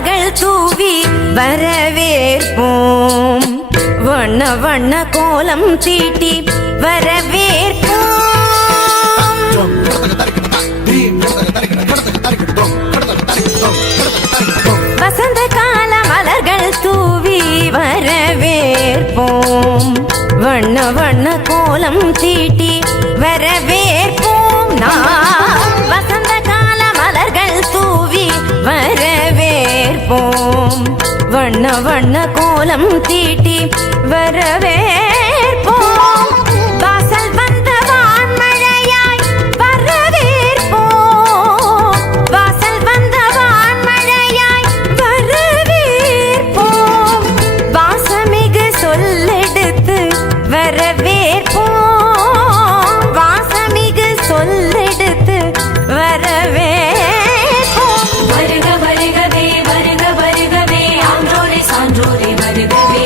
மலர்கள் தூவி வரவேற்போம். வண்ண வண்ண கோலம் தீட்டி வரவேற்போம். வசந்த கால மலர்கள் தூவி வரவேற்போம். வண்ண வண்ண கோலம் தீட்டி வரவேற்போம். நாம் வசந்த கால மலர்கள் தூவி வரவேற்போம். வண்ண வண்ண கோலம் தீட்டி வரவேற்போம். வாசல் வந்த வான்மழையாய் வரவேற்போம். வாசல் வந்த வான்மழையாய் வரவேற்போம். வாசமிகு சொல்லெடுத்து வரவேற்போம். வாசமிகு சொல்லெடுத்து வரவேற்போம். வருக வருகவே வருக வருகவே ஆன்றோரே சான்றோரே வருகவே.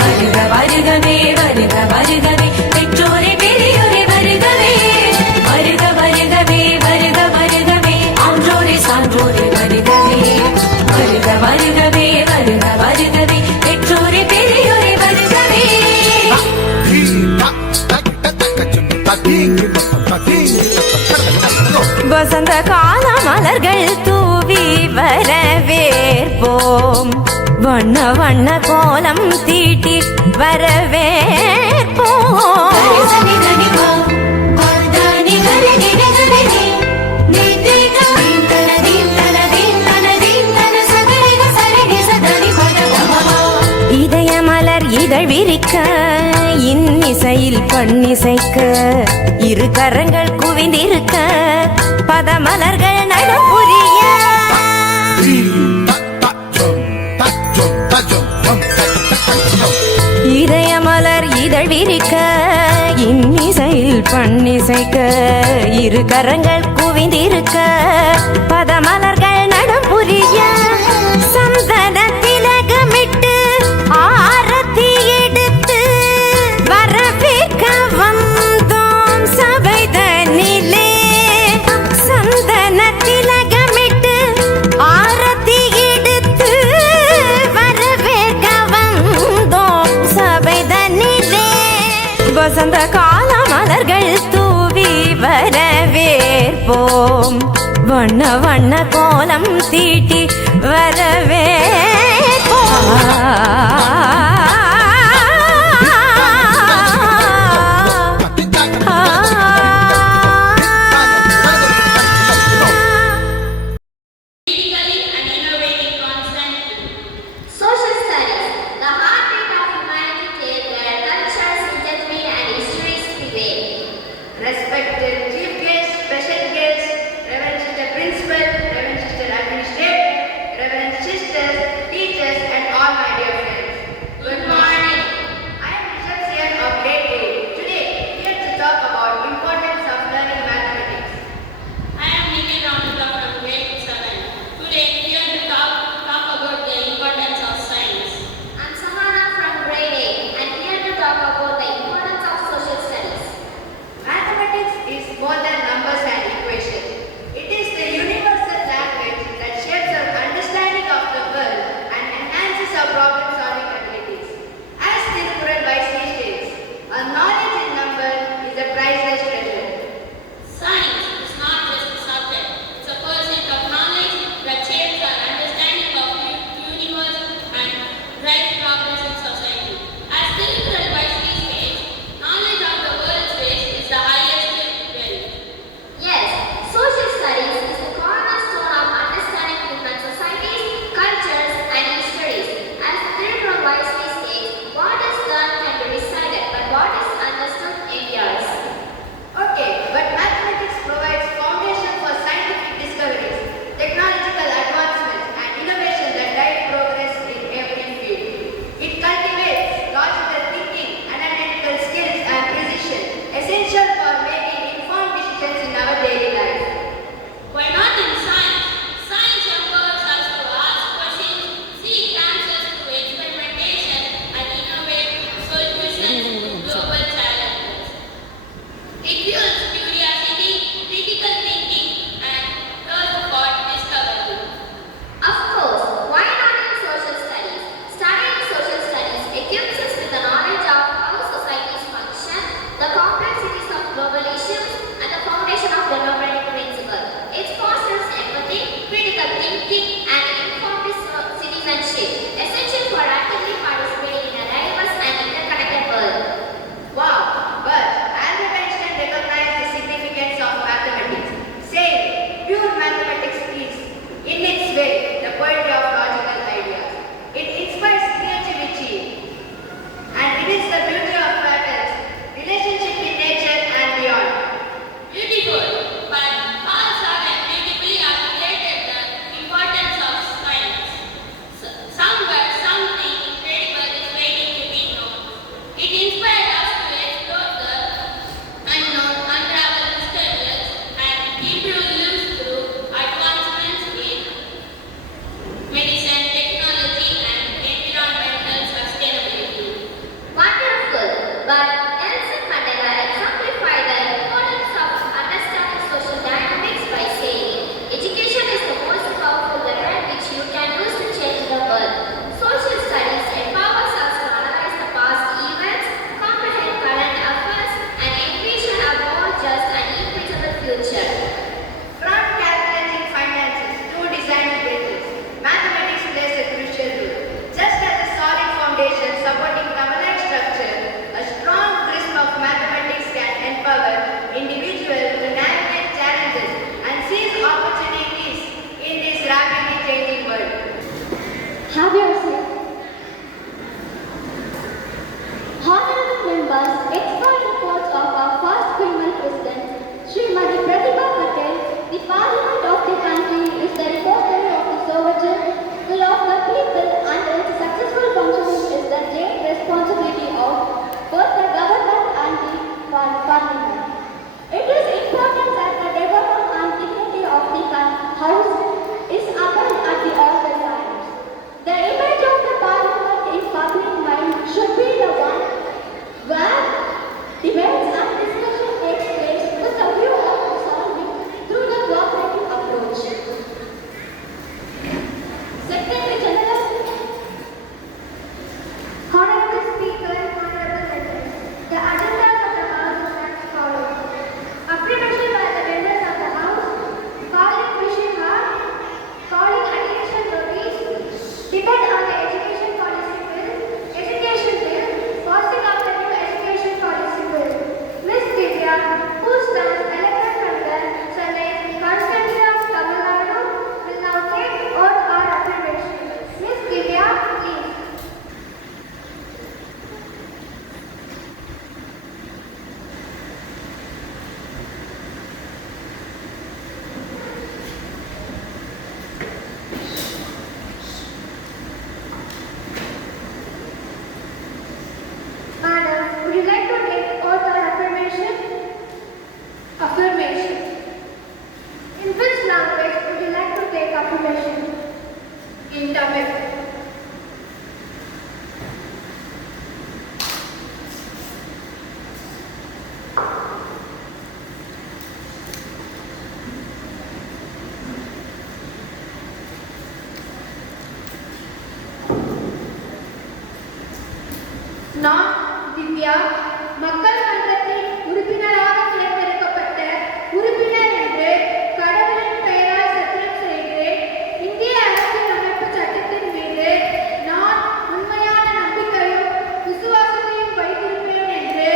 வருக வருகவே வருக வருகவே பெற்றோரே பெரியோரே வருகவே. வருக வருகவே வருக வருகவே ஆன்றோரே சான்றோரே வருகவே. வருக வருகவே வருக வருகவே பெற்றோரே பெரியோரே வருகவே. வசந்த கால மலர்கள் தூவி வரவேற்போம். வண்ண வண்ண கோலம் தீட்டி வரவேற்போம். இதய மலர் இதழ் விரிக்க இன்னிசையில் பண்ணிசைக்க இரு கரங்கள் குவிந்திருக்க பதமலர்கள் நடுப்புரிய இதய மலர் இதழ் விரிக்க இன்னிசையில் பண்ணிசைக்க இரு கரங்கள் குவிந்திருக்க பதமலர்கள் நடுப்புரிய சந்தன திலகமிட்டு ஆரத்தி எடுத்து வரவேற்க வந்தோம் சபைதனிலே. சந்தன திலகமிட்டு ஆரத்தி எடுத்து வரவேற்க வந்தோம் சபைதனிலே. வசந்த கால மலர்கள் தூவி வரவேற்போம். வண்ண வண்ண கோலம் தீட்டி வரவேற்போம். Social studies, the heartbeat of humanity, where cultures, intertwine and histories prevail. Respected chief guests, special guests, Reverend Sister Principal, Reverend Sister Administrator, Reverend Sisters, teachers, and all my dear Have your seat. Honorable members, expert reports of our first female president, Srimati Pratibha Patel, the Parliament of the country is the repository of the sovereign will of the people, and its successful functioning is the joint responsibility of both the government and the Parliament. It is important that the decorum and dignity of the House is upheld at the all the times. The image of the Parliament in public mind should be the one where debates and discussion takes place with a view of resolving through the cooperative approach. Secretary General, Honorable Speaker, Honorable Members, the agendas of the House is as follows. Affirmation by the members of the House, calling wishing her, calling attention notice, debate on the education policy bill, education bill, passing of the new education policy bill. Ms. Divya, who stands elected from the Chennai constituency of Tamil Nadu, will now take oath or affirmation. Ms. Divya, please. Madam, would you like to take oath or affirmation? Affirmation. In which language would you like to take affirmation? In Tamil. நான் திவ்யா மக்கள் மன்றத்தின் உறுப்பினராக தேர்ந்தெடுக்கப்பட்ட உறுப்பினர் என்று கடவுளின் பெயரால் சத்தியம் செய்கிறேன். இந்திய அரசியல் அமைப்பு சட்டத்தின் மீது நான் உண்மையான நம்பிக்கையும் விசுவாசத்தையும் வைத்திருப்பேன் என்று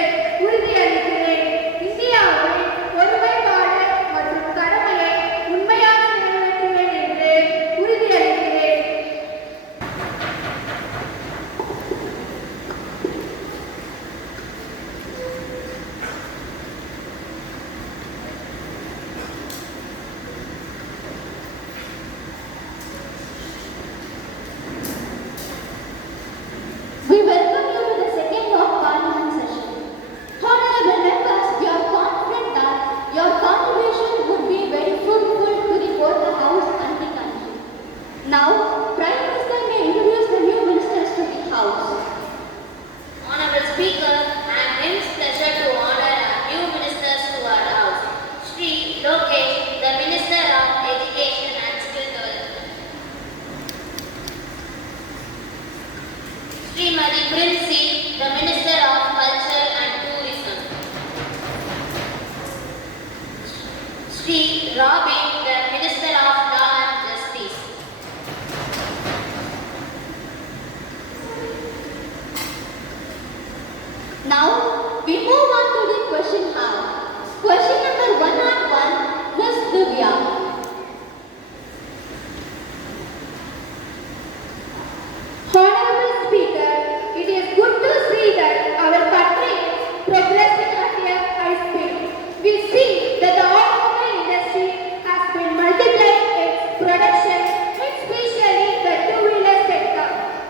உறுதியளிக்கிறேன். இந்தியாவின் ஒருமைப்பாடு மற்றும் கடமையை உண்மையாக நிறைவேற்றுவேன் என்று உறுதியளிக்கிறேன். We welcome you to the second of Parliament session. Honorable members, we are confident that your contribution would be very fruitful to the both the House and the country. Now, Prime Minister may introduce the new ministers to the House. Honorable Speaker, I am immense pleasure to honor our new ministers to our House. Shri Lokesh, the Minister of Education and Skill Development. Srimati Princy, the Minister of Culture and Tourism. Shri Robin, the Minister of Law and Justice. Now, we move on to the question hour. Question number 101, Ms. Divya. Honorable Speaker, it is good to see that our country is progressing at a high speed. We see that the automobile industry has been multiplying its production, especially the two-wheeler sector.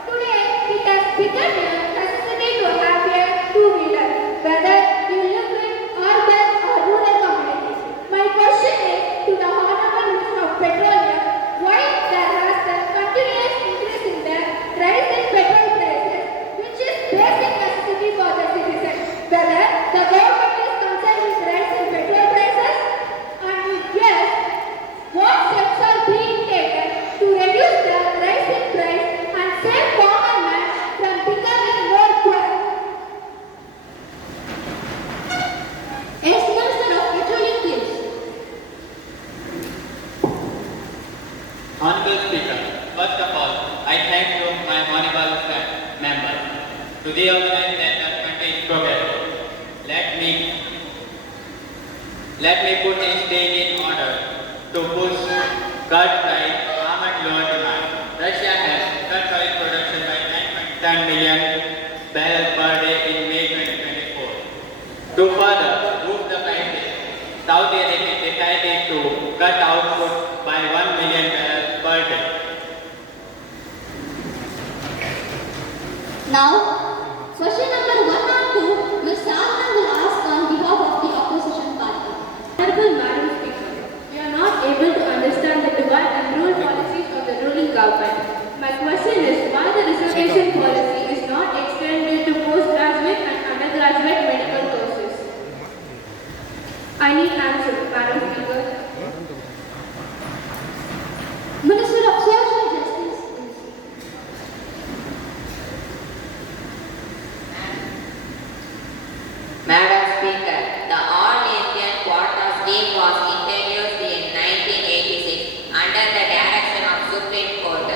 Today, it has become a necessity to have a two-wheeler, whether you live in urban or rural communities. My question is to the Honorable Minister of Petroleum, why there has a continuous increase in the rise in petrol prices, which is basic necessity for the citizen, whether the government is concerned with rise in petrol prices, and if yes, what steps are being taken to reduce the rise in price and save common man from becoming more poor? Yes, Minister of Petroleum, please. Honorable Speaker, first of all, I thank you, my honorable member, to the organized development in progress. Let me put this stage in order to push cut price, farm and lower demand. Russia has cut price Now, question number 1 and 2, Ms. Sadhana will ask on behalf of the opposition party. Honorable Madam Speaker, we are not able to understand the divide and rule policies of the ruling government. My question is why the reservation policy is not extended to postgraduate and undergraduate medical courses. I need answer, Madam Speaker. Minister of Social Justice. Madam Speaker, the All-Indian Quota Scheme was introduced in 1986 under the direction of Supreme Court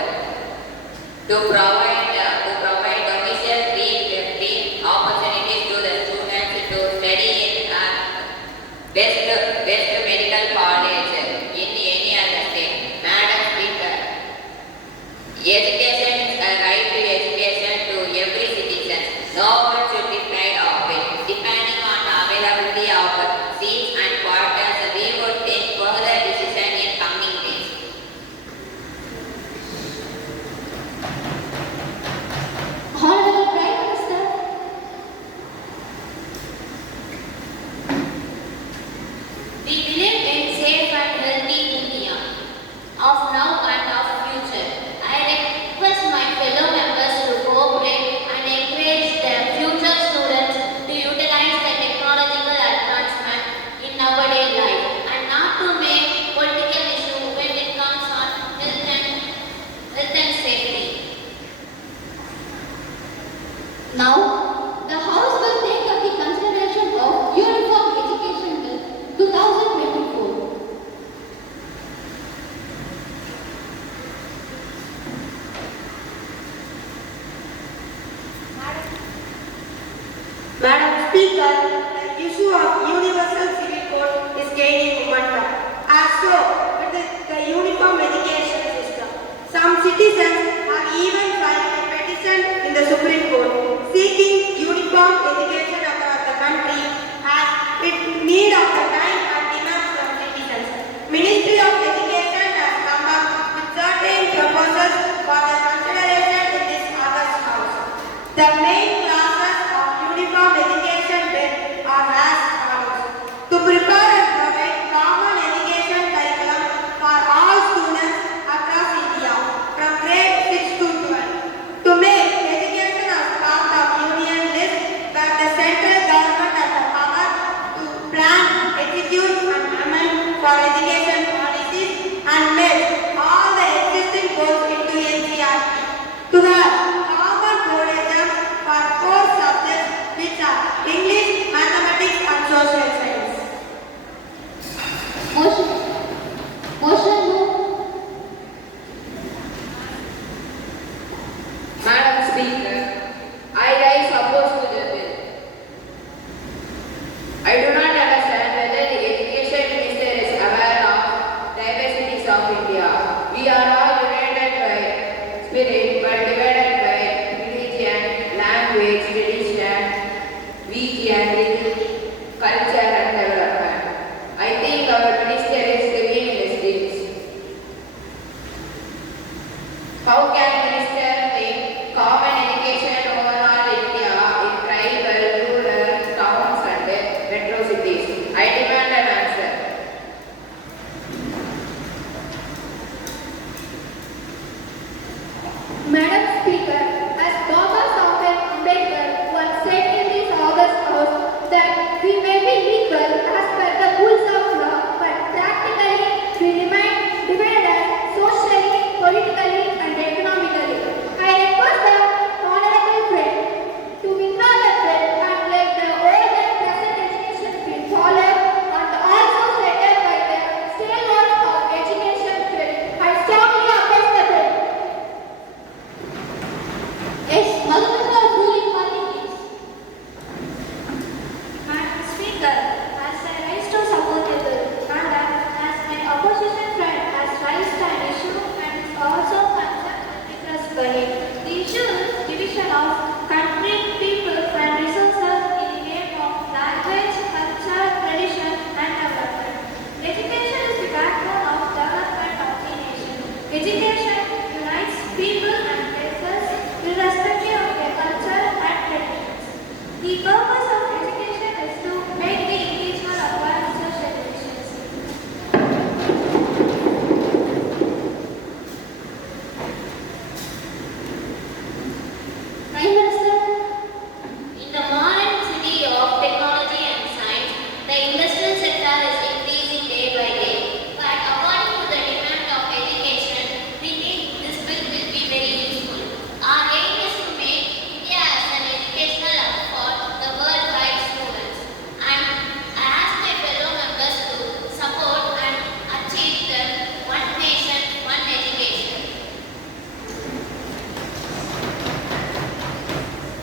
to provide domicile-free opportunities to the students to study in a best medical college in any other state. Madam Speaker, education is a right to education to every citizen. No one should be deprived of it. Depending on the availability of seats and quarters, we would take further decision in coming days. Honorable Prime Minister. We believe in safe and healthy India of now and of future. I request my fellow members to cooperate and encourage their future students to utilize the technological advancement in nowadays life and not to make political issue when it comes on health and safety. Now, the House will take up the consideration of Uniform Education Bill 2024. Madam Speaker, the issue of universal civil code is gaining momentum. As so, with the uniform education system, some citizens have even filed a petition in the Supreme Court seeking uniform education across the country as it need of the time and demands from citizens. Ministry of Education has come up with certain proposals for the consideration in this August House. The main classes of uniform education bill are as follows: to prepare and provide common education curriculum for all students across India from grade 6 to 12, to make education as part of union list where the central government has the power to plan, execute and amend for education policies and make all the existing goals into NCERT, to have common board exams for 4 subjects which are English, Mathematics and Social Science. Motion moved. Madam Speaker, I rise opposed to the bill. I do not understand whether the Education Minister is aware of diversities of India. We are all united by spirit but divided by religion, language, tradition, region, culture and development. I think our minister is revealing his deeds. How can minister think common education overall India in tribal, rural, towns and metro cities? I demand an answer. Madam Speaker, as Baba Sahib Ambedkar once said in this August House that we may be equal as per the rules of law, but practically we remain divided socially, politically and economically. I request the honorable friend to withdraw the bill and let the old and present education be followed and also set up by the state laws of education bill. I strongly oppose the bill.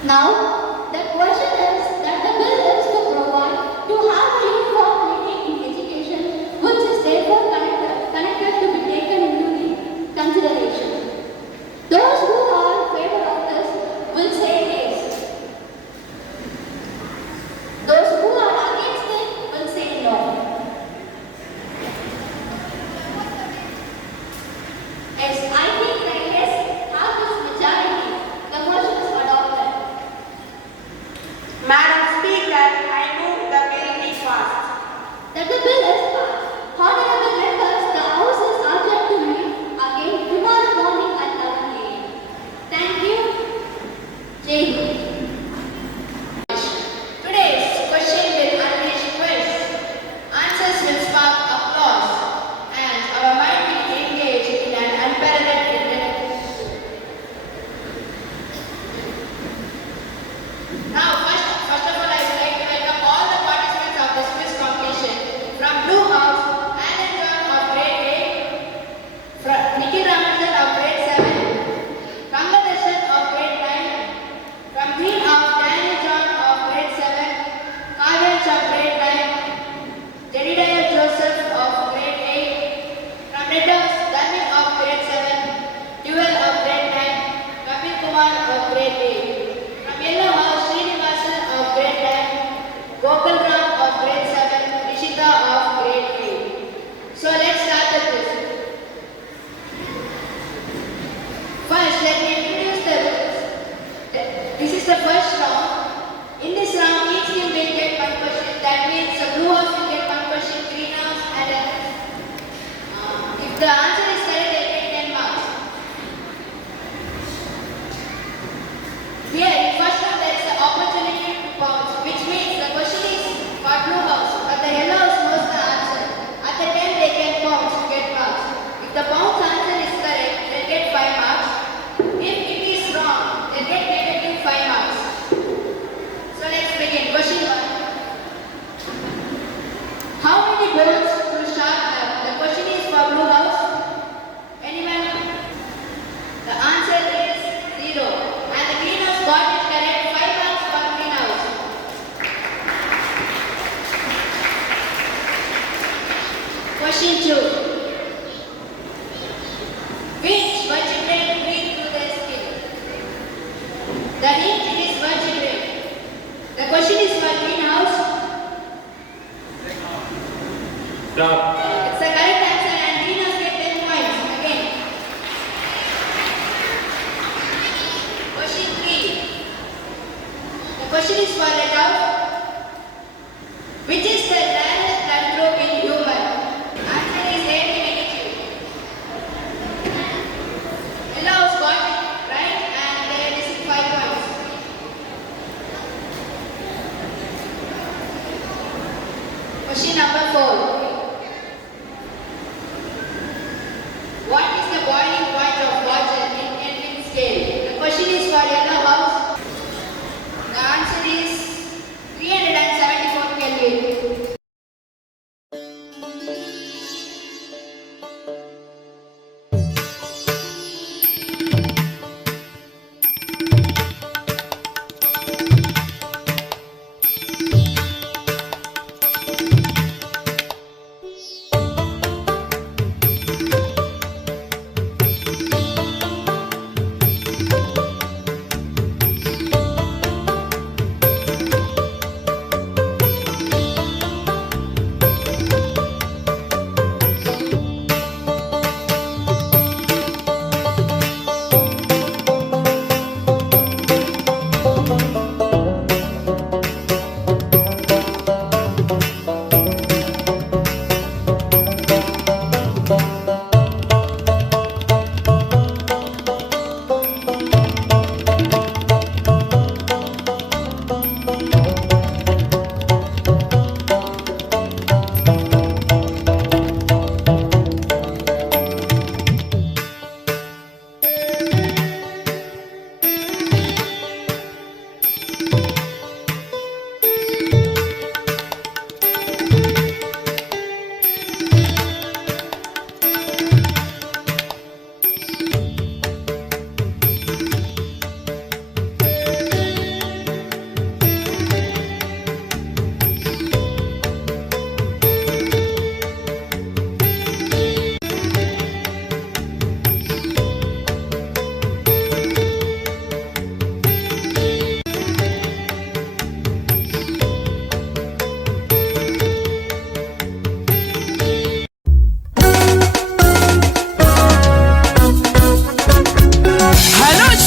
Now, the question is that the bill is to provide to have a uniform rating in education, which is therefore connected to be taken into the consideration. Those who are in favor of this will say yes. Those who are against it will say no. As I think that yes have this majority, the motion is adopted. Madam Speaker, I move the bill be passed. That the bill is passed. Honorable members, the House is adjourned to meet again tomorrow morning at 11 a.m. Thank you. Jai Hind. Today's question will unleash quiz. Answers will spark applause, and our mind will engage in an unparalleled intellectual. Now, first of all, I would like to welcome all the participants of this quiz competition. From Blue House, Alan John of grade 8, from Nikhil Ramanujan of grade 7, Kamladarshan of grade 9, from Green House, Daniel John of grade 7, Kavyans of grade 9, Jedediah Joseph of grade 8, from Red House, Dharmik of grade 7, Duel of grade 9, Kapil Kumar of grade 8, from Yellow House, Srinivasan of grade 9, Gokul Ram of grade 7, Rishita of grade 8. So let's start the quiz. First, let me introduce the rules. This is the first round. In this round, each team will get one question. That means the blue house will get one question, green house, and if the answer is correct, they get 10 marks. Here, in first round, there is an opportunity to bounce, which means the question is for blue house, but the yellow house knows the answer. At the time, they can bounce to get marks. If the bounce answer is correct, they'll get 5 marks. If it is wrong, they'll get negative 5 marks. So let's begin. Question 1. How many balls do shark have? The question is for blue house. Anyone? The answer is 0. And the green house got it correct. 5 marks for green house. Question 2. Which vertebrate breathe through their skin? The hint is vertebrate. The question is for green house. Stop. It's the correct answer and green house get 10 points. Again. Question 3. The question is for red house. Which is the rarest blood group in human? Answer is AB negative. Yellow house got it right and they received 5 points. Question number 4. What is the boiling point of water in Kelvin scale? The question is for yellow house. The answer is 374 Kelvin.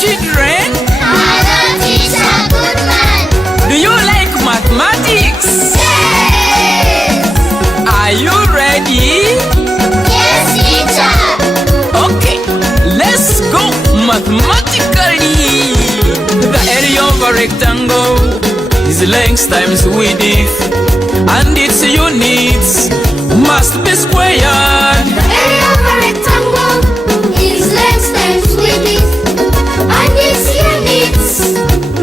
children. Hello, teacher. Good man. Do you like mathematics? Yes. Are you ready? Yes, teacher. Okay, let's go mathematically. The area of a rectangle is length times width, and its units must be squared. The area of a rectangle is length times width, and its units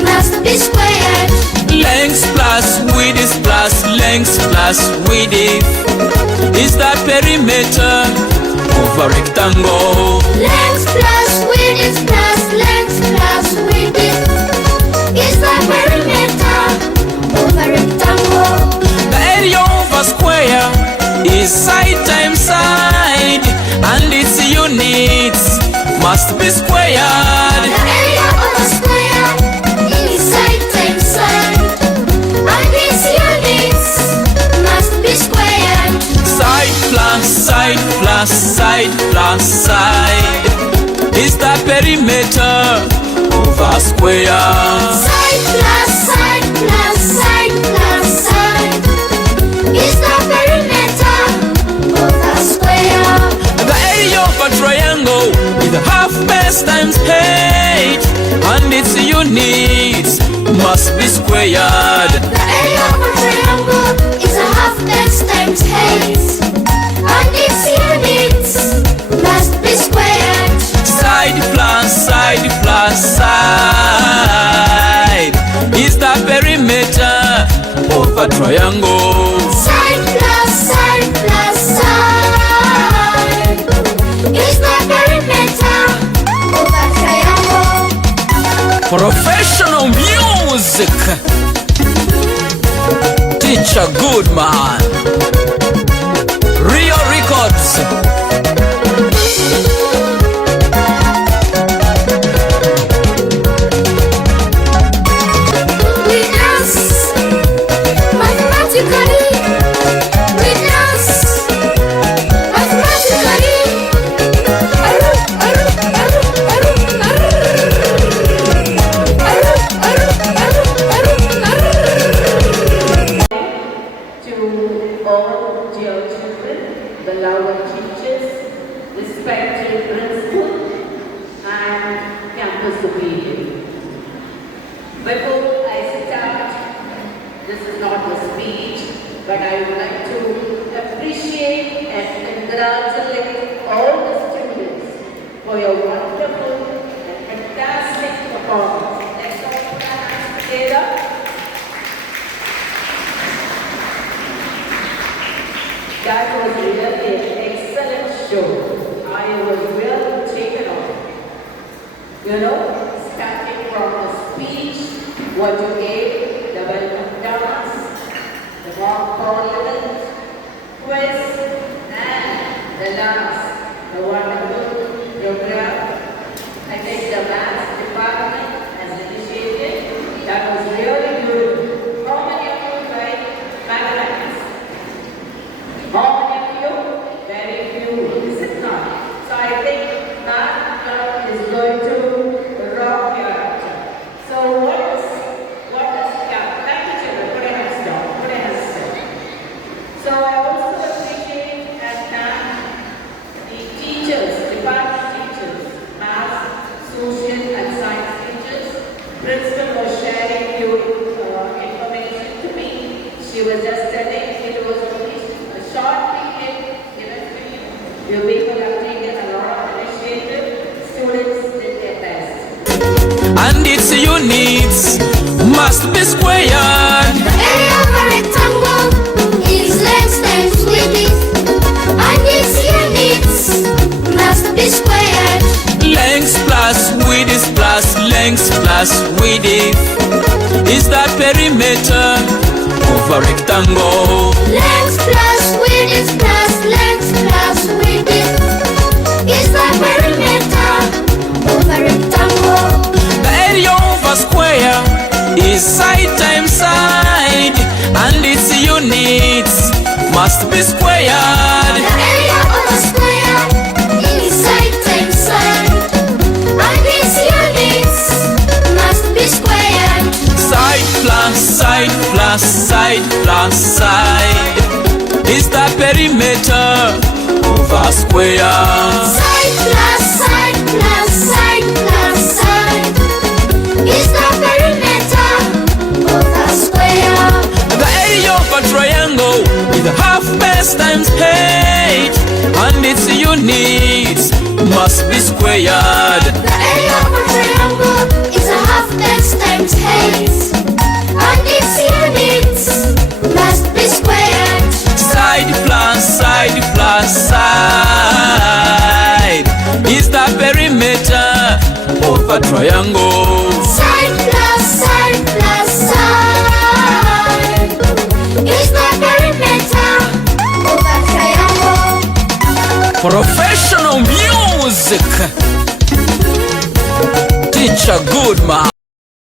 must be squared. Length plus width plus length plus width is the perimeter of a rectangle. Length plus width plus length plus width is the perimeter of a rectangle. The area of a square is side times side, and its units must be squared. The area of a square is side times side, and its units must be squared. Side plus side plus side plus side is the perimeter of a square. Side plus side plus side plus side is the perimeter of a square. The area of a triangle is half base times height, and its units must be squared. The area of a triangle is a half base times height, and its units must be squared. Side plus side plus side is the perimeter of a triangle. Side plus side plus side is the perimeter of a triangle. Professional music. Teacher Goodman. Real Records. To all dear children, beloved teachers, respected principal, and campus superior. Before I start, this is not a speech, but I would like to appreciate and congratulate all the students for your wonderful and fantastic performance. Let's all put our hands together. That was really an excellent show. I was really taken off. You know, starting from the speech, what you gave, the welcome dance, the mock parliament, quiz, and the last, the wonderful program. I think the maths department has initiated. That was really good. How many of you tried mathematics? How many of you? Very few, is it not? So I think math club is going to rock your actor. So what is, yeah, back to children, put your hands down, put your hands down. So I also appreciate and thank the teachers, department teachers, math, social and science teachers. Principal was sharing your information to me. She was just telling it was only a short period given to you. You people have taken a lot of initiative. Students did their best. And its units must be squared. The area of a rectangle is length times width, and its units must be squared. Length plus width plus length plus width is the perimeter of a rectangle. Length plus width plus length plus width is the perimeter of a rectangle. The area of a square is side times side, and its units must be squared. The area of a square is side times side, and its units side plus side is the perimeter of a square. Side plus side plus side plus side is the perimeter of a square. The area of a triangle is a half base times height, and its units must be squared. The area of a triangle is a half base times height, and its units must be squared. Side plus side plus side is the perimeter of a triangle. Side plus side plus side is the perimeter of a triangle. Professional music. Teacher Goodman.